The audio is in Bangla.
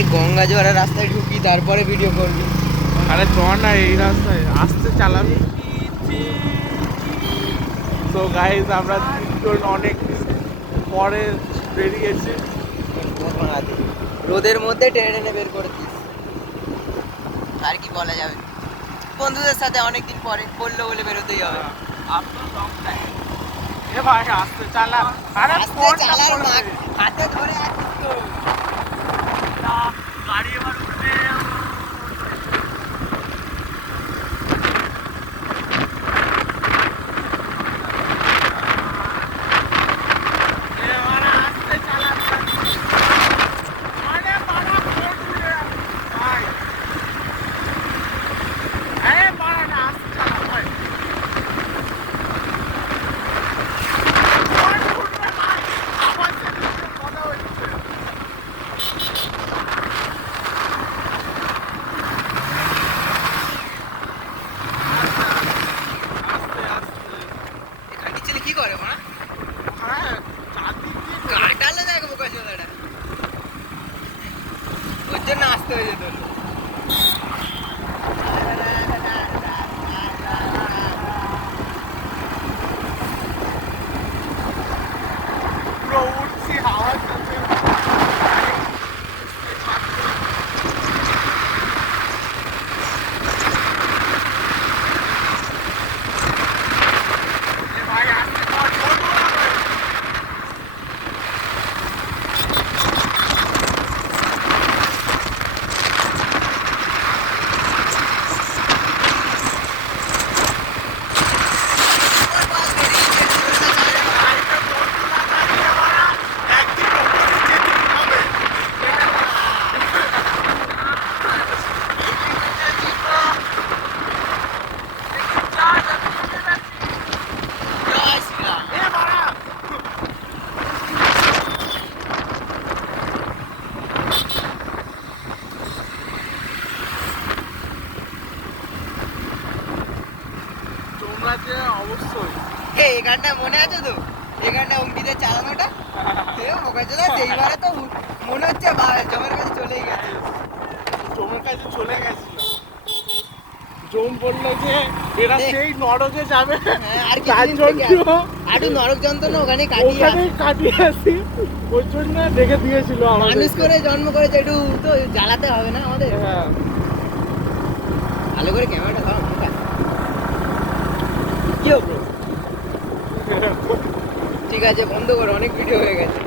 আরে গঙ্গা জোয়ারের রাস্তায় ঢুকি তারপরে ভিডিও করবি। আরে চ না, এই রাস্তায় আস্তে চালাবি। তো গাইজ আমরা তিনজন অনেক পরে বেরিয়েছি। রোদের মধ্যে টেনে টেনে বের করে দিস, আর কি বলা যাবে। বন্ধুদের সাথে অনেকদিন পরে করলো বলে বেরোতেই হবে। এ ভাই আস্তে চালা। আরে আস্তে চালার মাগ হাতে ধরে আছিস তো। গাড়ি এবার উঠে খাটি ছেলে কি করে মা? কাটালে দেখো বোকা চোদাটা, ওর জন্য আসতে হয়ে যেত। পুরো উঠছি হাওয়ার সাথে। তোমরা যে অবশ্যই এই গানটা মনে আছে তো? এই গানটা অঙ্কিতের চালানোটা বোকা চোদা সেইবারে তো মনে হচ্ছে জমের কাছে চলেই গেছে। জমের কাছে চলে গেছিল। জম বললো যে এরা দেখ। সেই নরকে যাবে, আর তার কিছুদিন থেকে জন্য আরো নরক যন্ত্রণা ওখানে কাটিয়ে ওখানেই কাটিয়ে আসি, ওই জন্য রেখে দিয়েছিল আমাদের। মানুষ করে জন্ম করেছে, একটু তো জ্বালাতে হবে না আমাদের। হ্যাঁ ভালো করে ক্যামেরাটা ধর আমার কাছে। কি হবো? ঠিক আছে বন্ধ করো, অনেক ভিডিও হয়ে গেছে।